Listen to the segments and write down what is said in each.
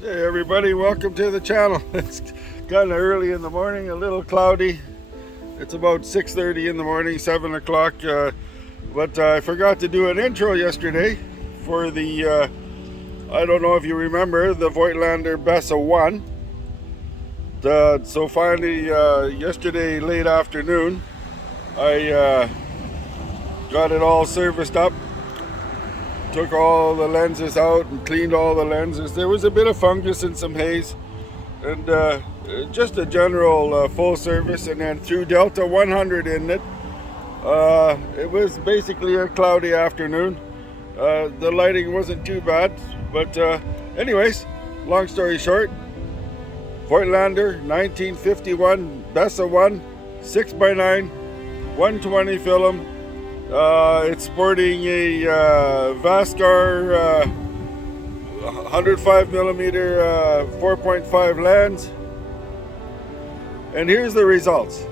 Hey everybody, welcome to the channel. It's kind of early in the morning, a little cloudy. It's about 6:30 in the morning, 7 o'clock. But I forgot to do an intro yesterday for the, I don't know if you remember, the Voigtlander Bessa 1. So finally, yesterday late afternoon, I got it all serviced up. Took all the lenses out and cleaned all the lenses. There was a bit of fungus and some haze, and just a general full service, and then threw DELTA100 in it. It was basically a cloudy afternoon. The lighting wasn't too bad, but anyways, long story short, Voigtlander 1951 Bessa 1 6x9 120 film. It's sporting a Vascar 105mm 4.5 lens, and here's the results.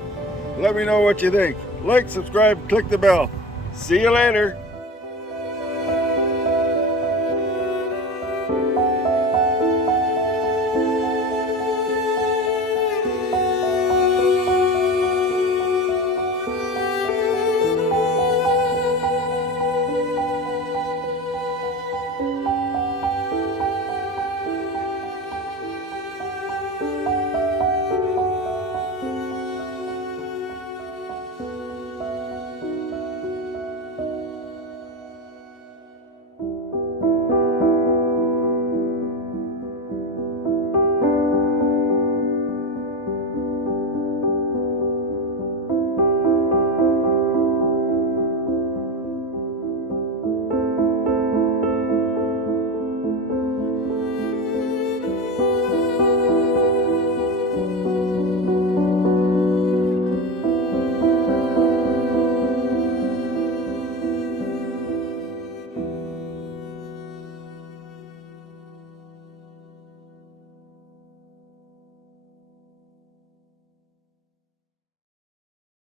Let me know what you think. Like, subscribe, click the bell. See you later.